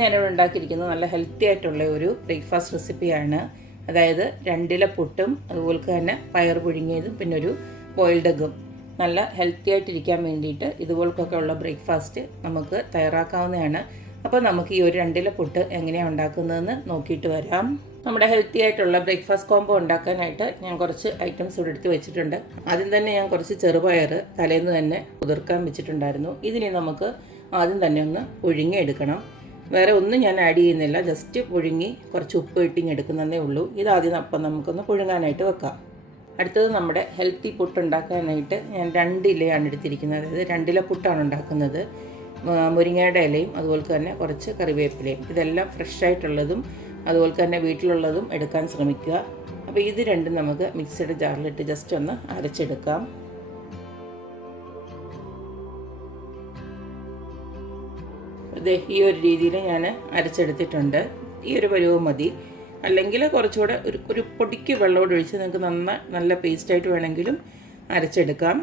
ഞാനിവിടെ ഉണ്ടാക്കിയിരിക്കുന്നത് നല്ല ഹെൽത്തി ആയിട്ടുള്ള ഒരു ബ്രേക്ക്ഫാസ്റ്റ് റെസിപ്പിയാണ്. അതായത് 2 ഇല പുട്ടും അതുപോലെ തന്നെ പയർ പുഴുങ്ങിയതും പിന്നെ ഒരു ബോയിൽഡ് എഗ്ഗും. നല്ല ഹെൽത്തി ആയിട്ടിരിക്കാൻ വേണ്ടിയിട്ട് ഇതുപോലൊക്കെ ഉള്ള ബ്രേക്ക്ഫാസ്റ്റ് നമുക്ക് തയ്യാറാക്കാവുന്നതാണ്. അപ്പോൾ നമുക്ക് ഈ ഒരു 2 ഇല പുട്ട് എങ്ങനെയാണ് ഉണ്ടാക്കുന്നതെന്ന് നോക്കിയിട്ട് വരാം. നമ്മുടെ ഹെൽത്തി ആയിട്ടുള്ള ബ്രേക്ക്ഫാസ്റ്റ് കോംബോ ഉണ്ടാക്കാനായിട്ട് ഞാൻ കുറച്ച് ഐറ്റംസ് ഇവിടെ എടുത്ത് വെച്ചിട്ടുണ്ട്. ആദ്യം തന്നെ ഞാൻ കുറച്ച് ചെറുപയർ തലേന്ന് തന്നെ കുതിർക്കാൻ വെച്ചിട്ടുണ്ടായിരുന്നു. ഇതിനെ നമുക്ക് ആദ്യം തന്നെ ഒന്ന് പുഴുങ്ങിയെടുക്കണം. വേറെ ഒന്നും ഞാൻ ആഡ് ചെയ്യുന്നില്ല, ജസ്റ്റ് പുഴുങ്ങി കുറച്ച് ഉപ്പ് ഇട്ടിങ് എടുക്കുന്നതേ ഉള്ളൂ. ഇതാദ്യം അപ്പം നമുക്കൊന്ന് പുഴുങ്ങാനായിട്ട് വെക്കാം. അടുത്തത് നമ്മുടെ ഹെൽത്തി പുട്ട് ഉണ്ടാക്കാനായിട്ട് ഞാൻ 2 ഇലയാണ് എടുത്തിരിക്കുന്നത്. അതായത് 2 ഇല പുട്ടാണ് ഉണ്ടാക്കുന്നത്. മുരിങ്ങയുടെ ഇലയും അതുപോലെ തന്നെ കുറച്ച് കറിവേപ്പിലയും, ഇതെല്ലാം ഫ്രഷ് ആയിട്ടുള്ളതും അതുപോലെ തന്നെ വീട്ടിലുള്ളതും എടുക്കാൻ ശ്രമിക്കുക. അപ്പോൾ ഇത് രണ്ടും നമുക്ക് മിക്സിയുടെ ജാറിലിട്ട് ജസ്റ്റ് ഒന്ന് അരച്ചെടുക്കാം. ഈ ഒരു രീതിയിൽ ഞാൻ അരച്ചെടുത്തിട്ടുണ്ട്. ഈ ഒരു പരുവം മതി. അല്ലെങ്കിൽ കുറച്ചുകൂടെ ഒരു പൊടിക്ക് വെള്ളമോട് ഒഴിച്ച് നിങ്ങൾക്ക് നല്ല പേസ്റ്റായിട്ട് വേണമെങ്കിലും അരച്ചെടുക്കാം.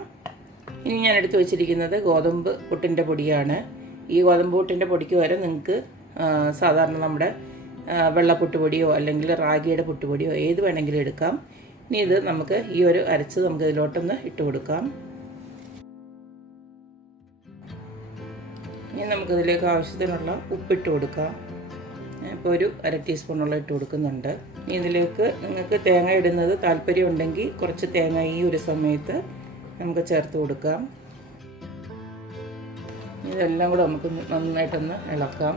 ഇനി ഞാൻ എടുത്ത് വെച്ചിരിക്കുന്നത് ഗോതമ്പ് പുട്ടിൻ്റെ പൊടിയാണ്. ഈ ഗോതമ്പ് പുട്ടിൻ്റെ പൊടിക്ക് വരെ നിങ്ങൾക്ക് സാധാരണ നമ്മുടെ വെള്ളപ്പുട്ട് പൊടിയോ അല്ലെങ്കിൽ റാഗിയുടെ പുട്ടുപൊടിയോ ഏത് വേണമെങ്കിലും എടുക്കാം. ഇനി ഇത് നമുക്ക് ഈ ഒരു അരച്ച് നമുക്ക് ഇതിലോട്ടൊന്ന് ഇട്ട് കൊടുക്കാം. ഇനി നമുക്കിതിലേക്ക് ആവശ്യത്തിനുള്ള ഉപ്പിട്ട് കൊടുക്കാം. ഇപ്പോൾ ഒരു 1/2 ടീസ്പൂണുള്ള ഇട്ട് കൊടുക്കുന്നുണ്ട്. ഇനി ഇതിലേക്ക് നിങ്ങൾക്ക് തേങ്ങ ഇടുന്നത് താല്പര്യമുണ്ടെങ്കിൽ കുറച്ച് തേങ്ങ ഈ ഒരു സമയത്ത് നമുക്ക് ചേർത്ത് കൊടുക്കാം. ഇതെല്ലാം കൂടെ നമുക്ക് നന്നായിട്ടൊന്ന് ഇളക്കാം.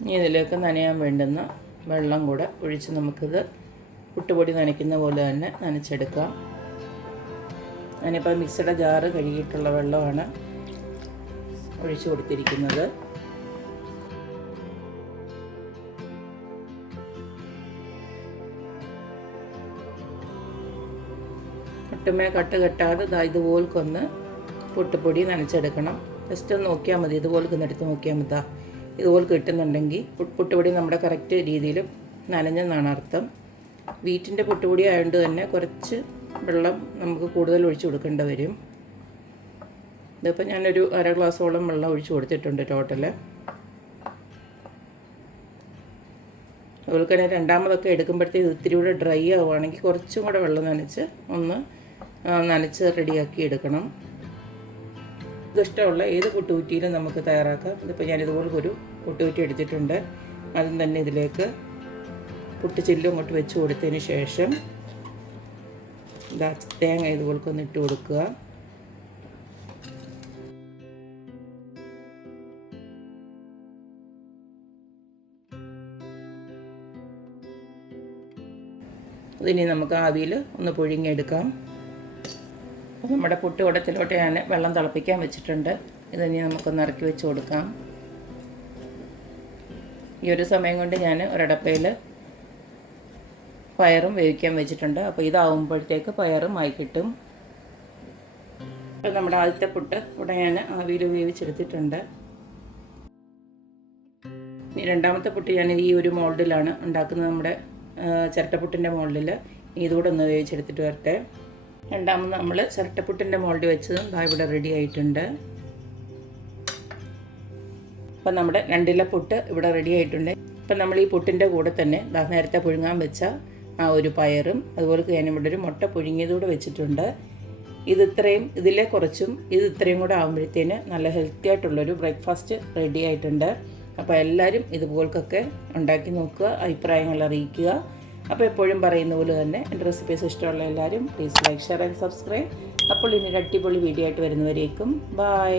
ഇനി ഇതിലേക്ക് നനയാൻ വേണ്ടുന്ന വെള്ളം കൂടെ ഒഴിച്ച് നമുക്കിത് പുട്ടുപൊടി നനയ്ക്കുന്ന പോലെ തന്നെ നനച്ചെടുക്കാം. ഞാനിപ്പോൾ മിക്സിയുടെ ജാറ് കഴുകിയിട്ടുള്ള വെള്ളമാണ് ഒഴിച്ചു കൊടുത്തിരിക്കുന്നത്. ഒട്ടുമേ കട്ട് കെട്ടാതെ ഇതുപോലൊന്ന് പുട്ടുപൊടി നനച്ചെടുക്കണം. ജസ്റ്റ് ഒന്ന് നോക്കിയാൽ മതി, ഇതുപോലെ എടുത്ത് നോക്കിയാൽ മതി. ഇതുപോലെ കിട്ടുന്നുണ്ടെങ്കിൽ പുട്ടുപൊടി നമ്മുടെ കറക്റ്റ് രീതിയിൽ നനഞ്ഞെന്നാണ് അർത്ഥം. വീറ്റിൻ്റെ പുട്ടുപൊടി ആയതുകൊണ്ട് തന്നെ കുറച്ച് വെള്ളം നമുക്ക് കൂടുതൽ ഒഴിച്ച് കൊടുക്കേണ്ടി വരും. ഇതിപ്പോൾ ഞാനൊരു 1/2 ഗ്ലാസോളം വെള്ളം ഒഴിച്ച് കൊടുത്തിട്ടുണ്ട് ടോട്ടല്. അതുപോലെ തന്നെ രണ്ടാമതൊക്കെ എടുക്കുമ്പോഴത്തേക്ക് ഇത്തിരി കൂടെ ഡ്രൈ ആവുകയാണെങ്കിൽ കുറച്ചും കൂടെ വെള്ളം നനച്ച് റെഡിയാക്കി എടുക്കണം. ഇഷ്ടമുള്ള ഏത് പുട്ടുകുറ്റിയിലും നമുക്ക് തയ്യാറാക്കാം. ഇതിപ്പോൾ ഞാനിതുപോലെ ഒരു പുട്ടുകുറ്റി എടുത്തിട്ടുണ്ട്. ആദ്യം തന്നെ ഇതിലേക്ക് പുട്ടുചില്ലും അങ്ങോട്ട് വെച്ച് കൊടുത്തതിന് ശേഷം തേങ്ങ ഇതുപോലൊന്ന് ഇട്ട് കൊടുക്കുക. ഇതിനി നമുക്ക് ആവിയിൽ ഒന്ന് പുഴുങ്ങിയെടുക്കാം. അപ്പോൾ നമ്മുടെ പുട്ട് കുടത്തിലോട്ട് ഞാൻ വെള്ളം തിളപ്പിക്കാൻ വെച്ചിട്ടുണ്ട്. ഇതിനി നമുക്കൊന്ന് ഇറക്കി വെച്ച് കൊടുക്കാം. ഈ ഒരു സമയം കൊണ്ട് ഞാൻ ഒരടപ്പയിൽ പയറും വേവിക്കാൻ വെച്ചിട്ടുണ്ട്. അപ്പോൾ ഇതാവുമ്പോഴത്തേക്ക് പയറും ആയി കിട്ടും. അപ്പോൾ നമ്മുടെ ആദ്യത്തെ പുട്ട് ഇവിടെ ഞാൻ ആവിയിൽ വേവിച്ചെടുത്തിട്ടുണ്ട്. ഇനി രണ്ടാമത്തെ പുട്ട് ഞാൻ ഈ ഒരു മോൾഡിലാണ് ഉണ്ടാക്കുന്നത്, നമ്മുടെ ചിരട്ടപ്പുട്ടിൻ്റെ മോൾഡിൽ. ഇതുകൂടെ ഒന്ന് വേവിച്ചെടുത്തിട്ട് വരട്ടെ. രണ്ടാമത് നമ്മൾ ചിരട്ടപ്പുട്ടിൻ്റെ മോൾഡ് വെച്ചതും ഇവിടെ റെഡി ആയിട്ടുണ്ട്. അപ്പം നമ്മുടെ 2 ഇല പുട്ട് ഇവിടെ റെഡി ആയിട്ടുണ്ട്. അപ്പം നമ്മൾ ഈ പുട്ടിൻ്റെ കൂടെ തന്നെ നേരത്തെ പുഴുങ്ങാൻ വെച്ച ആ ഒരു പയറും അതുപോലെ ഞാനിവിടെ ഒരു മുട്ട പുഴുങ്ങിയതുകൂടെ വെച്ചിട്ടുണ്ട്. ഇതിലെ കുറച്ചും ഇത്രയും കൂടെ ആകുമ്പോഴത്തേന് നല്ല ഹെൽത്തി ആയിട്ടുള്ളൊരു ബ്രേക്ക്ഫാസ്റ്റ് റെഡി ആയിട്ടുണ്ട്. അപ്പോൾ എല്ലാവരും ഇതുപോലൊക്കെ ഉണ്ടാക്കി നോക്കുക, അഭിപ്രായങ്ങൾ അറിയിക്കുക. അപ്പോൾ എപ്പോഴും പറയുന്ന പോലെ തന്നെ എൻ്റെ റെസിപ്പീസ് ഇഷ്ടമുള്ള എല്ലാവരും please like, share and subscribe. അപ്പോൾ ഇനി അടിപൊളി വീഡിയോ ആയിട്ട് വരുന്നവരേക്കും ബൈ.